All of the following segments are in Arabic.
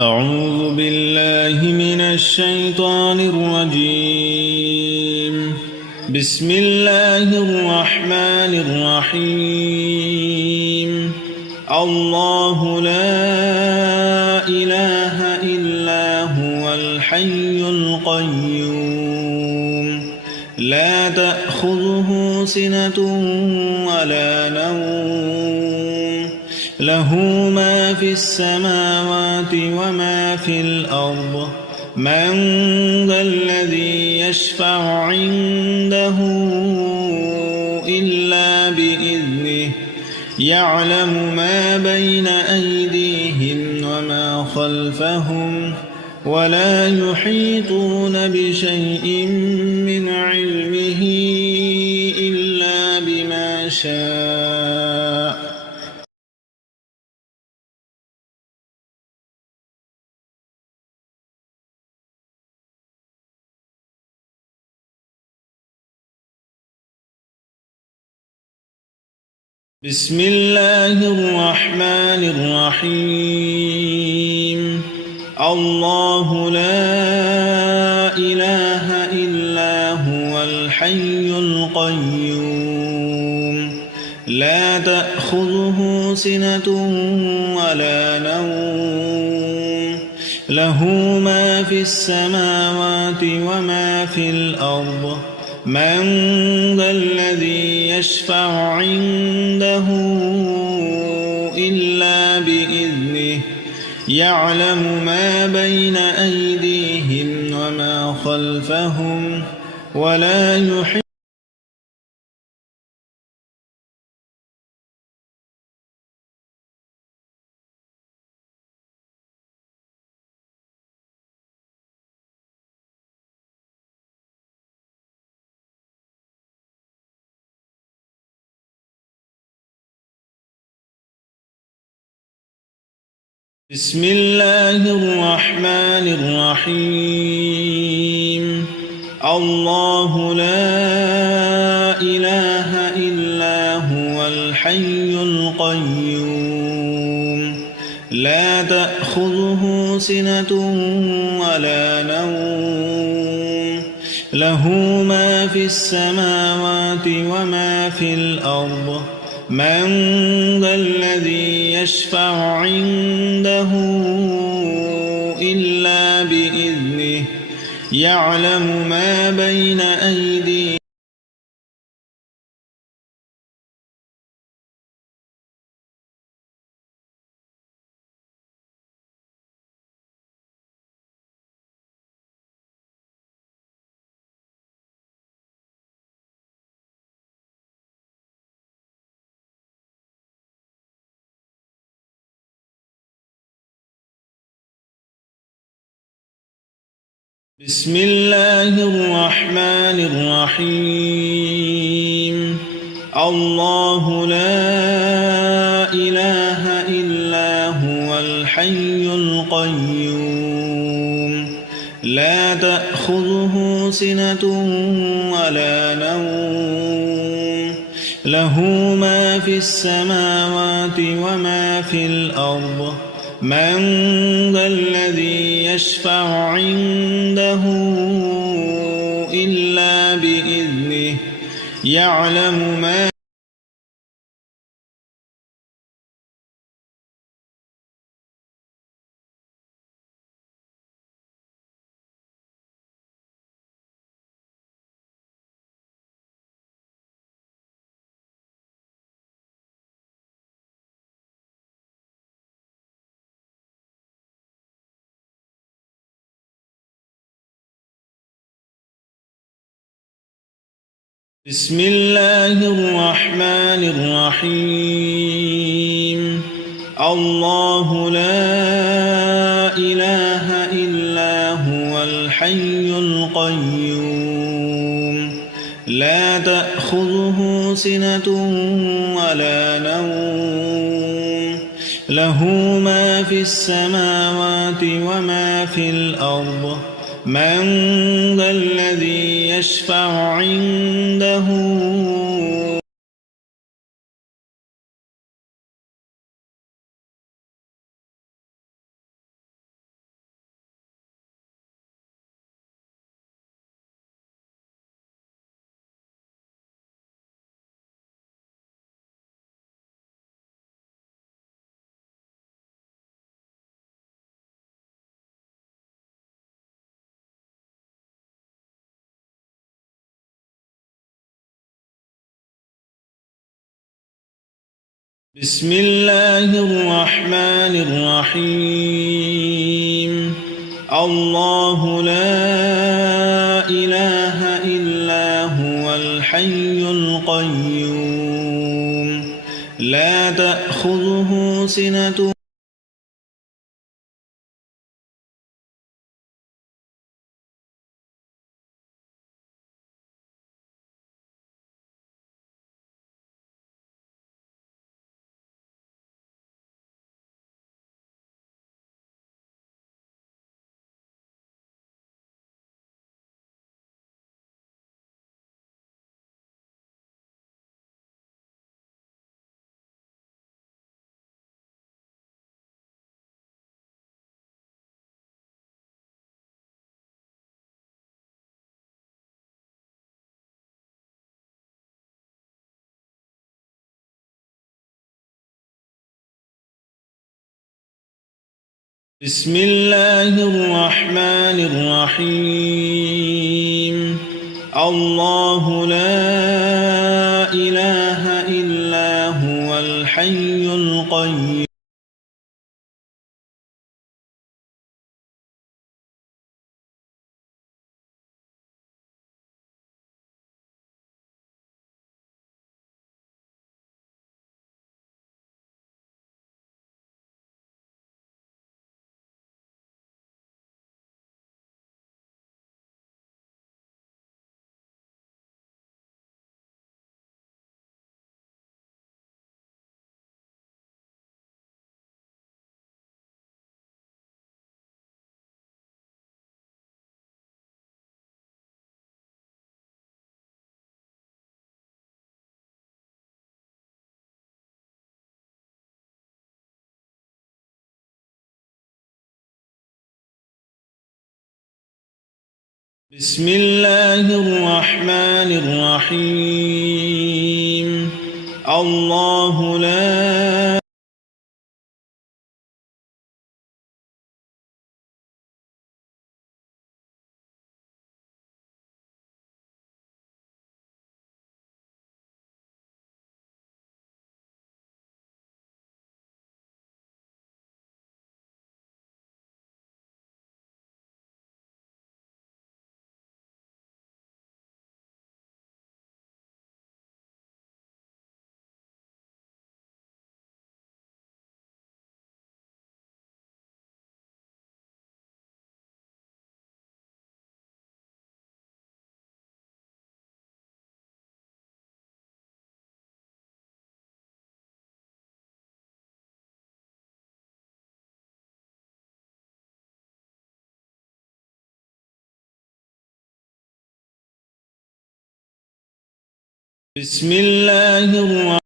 أعوذ بالله من الشيطان الرجيم. بسم الله الرحمن الرحيم. الله لا إله إلا هو الحي القيوم لا تأخذه سنة ولا نوم له ما في السماوات وما في الأرض من ذا الذي يشفع عنده إلا بإذنه يعلم ما بين أيديهم وما خلفهم ولا يحيطون بشيء من علمه إلا بما شاء. بسم الله الرحمن الرحيم. الله لا إله إلا هو الحي القيوم لا تأخذه سنة ولا نوم له ما في السماوات وما في الأرض من ذا الذي يشفع عنده إلا بإذنه يعلم ما بين أيديهم وما خلفهم ولا يحيطون. بسم الله الرحمن الرحيم. الله لا إله إلا هو الحي القيوم لا تأخذه سنة ولا نوم له ما في السماوات وما في الأرض من ذا الذي يشفع عنده إلا بإذنه يعلم ما بين أيديهم. بسم الله الرحمن الرحيم. الله لا إله إلا هو الحي القيوم لا تأخذه سنة ولا نوم له ما في السماوات وما في الأرض من ذا الذي يشفع عنده إلا بإذنه يعلم ما بسم الله الرحمن الرحيم. الله لا إله إلا هو الحي القيوم لا تأخذه سنة ولا نوم له ما في السماوات وما في الأرض من ذا الذي يشفع عنده بسم الله الرحمن الرحيم الله لا إله إلا هو الحي القيوم لا تأخذه سنة بسم الله الرحمن الرحيم الله لا إله إلا هو الحي القيوم بسم الله الرحمن الرحيم الله لا بسم الله الرحمن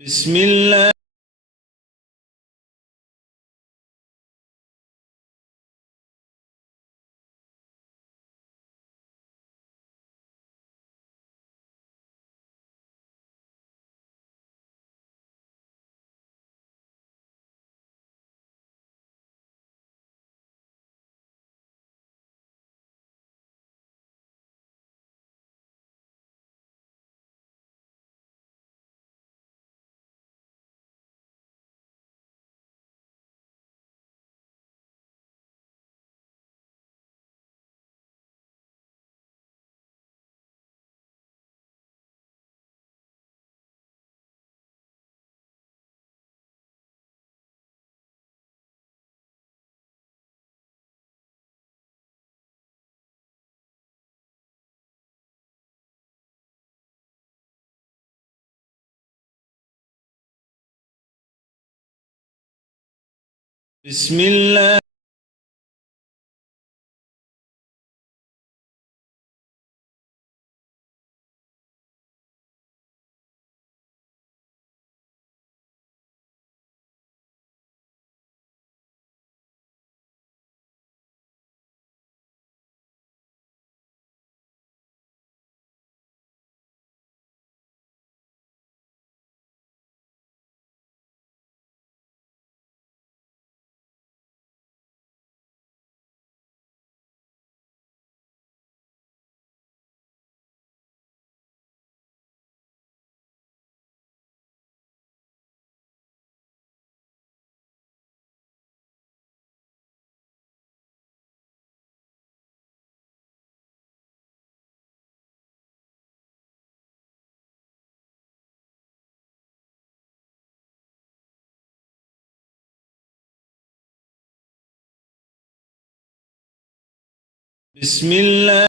بسم الله بسم الله بسم الله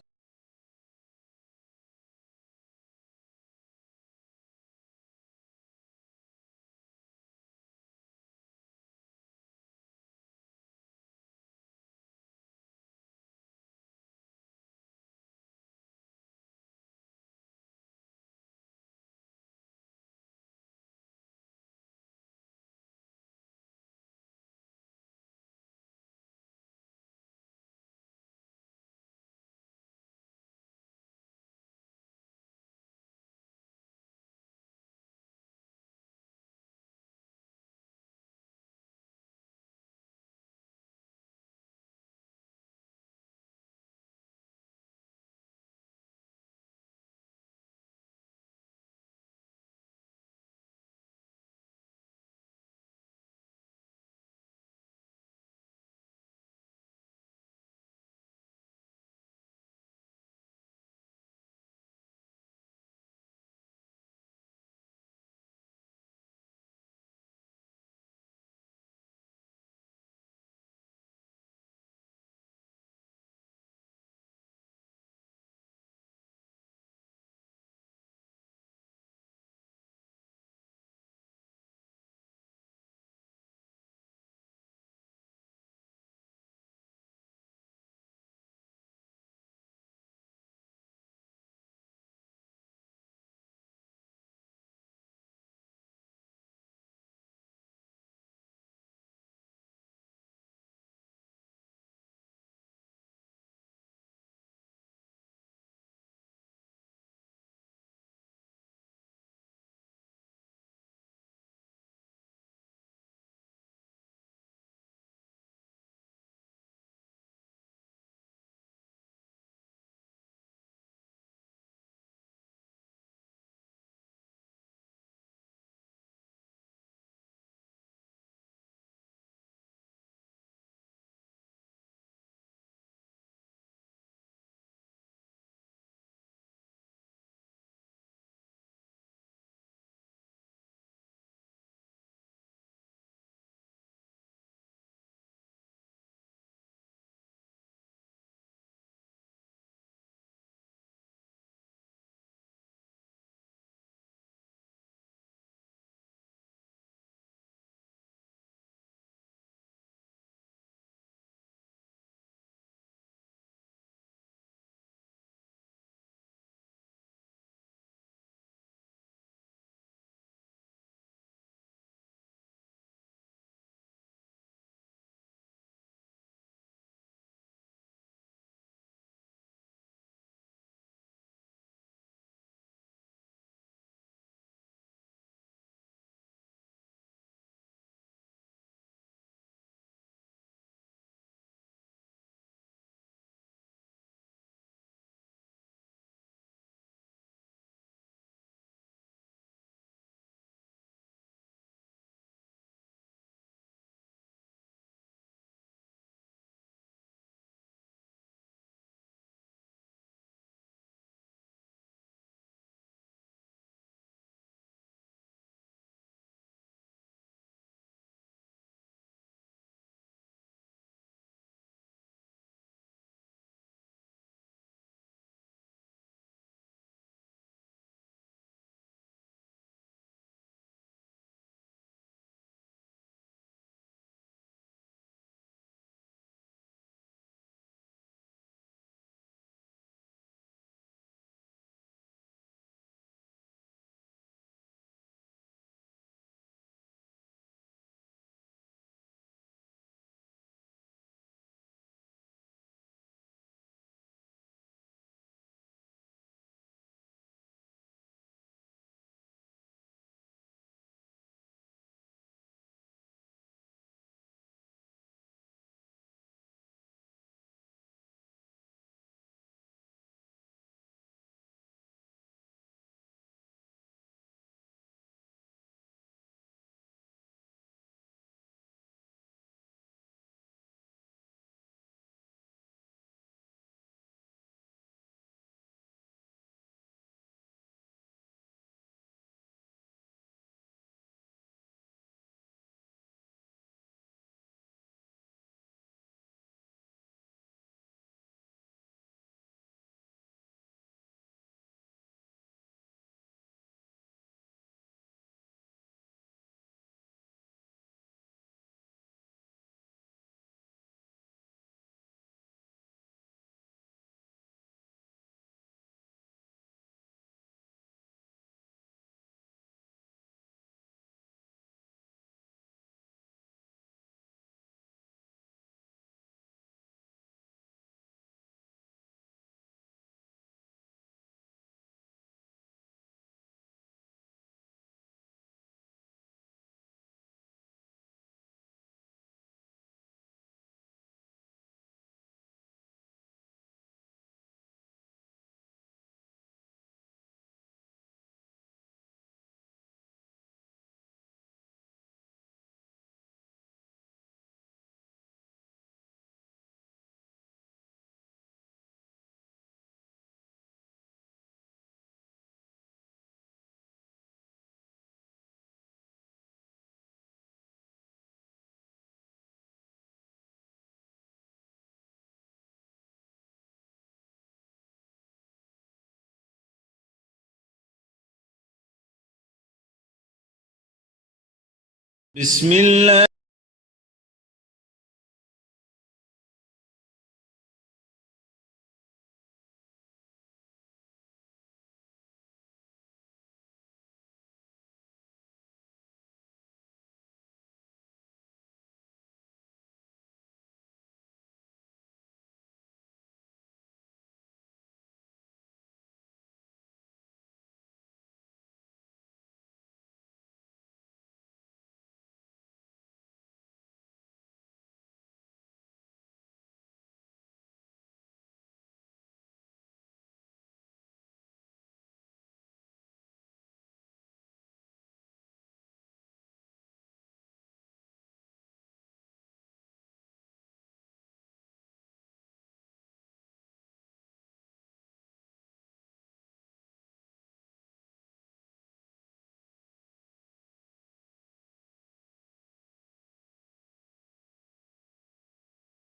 بسم الله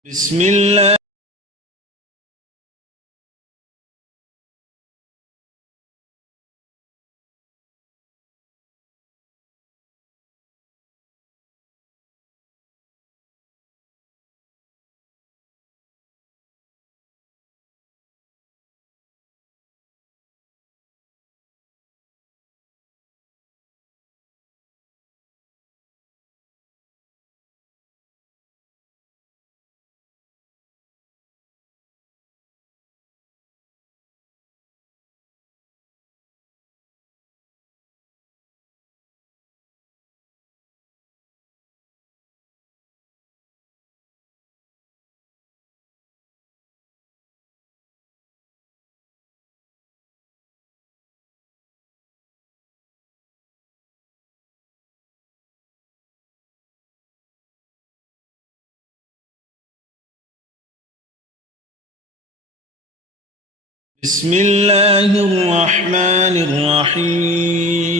بسم الله بسم الله الرحمن الرحيم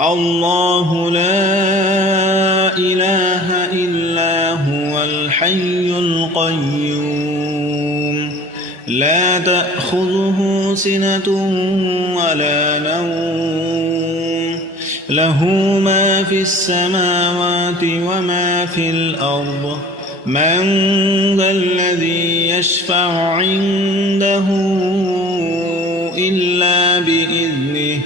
الله لا إله إلا هو الحي القيوم لا تأخذه سنة ولا نوم له ما في السماوات وما في الأرض من ذا الذي يشفع عنده إلا بإذنه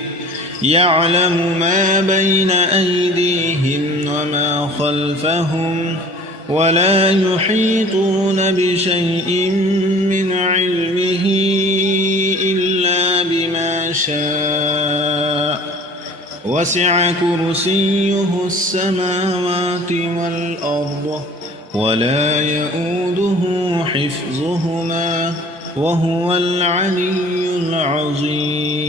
يعلم ما بين أيديهم وما خلفهم ولا يحيطون بشيء من علمه إلا بما شاء وسع كرسيه السماوات والأرض ولا يؤوده حفظهما وهو العلي العظيم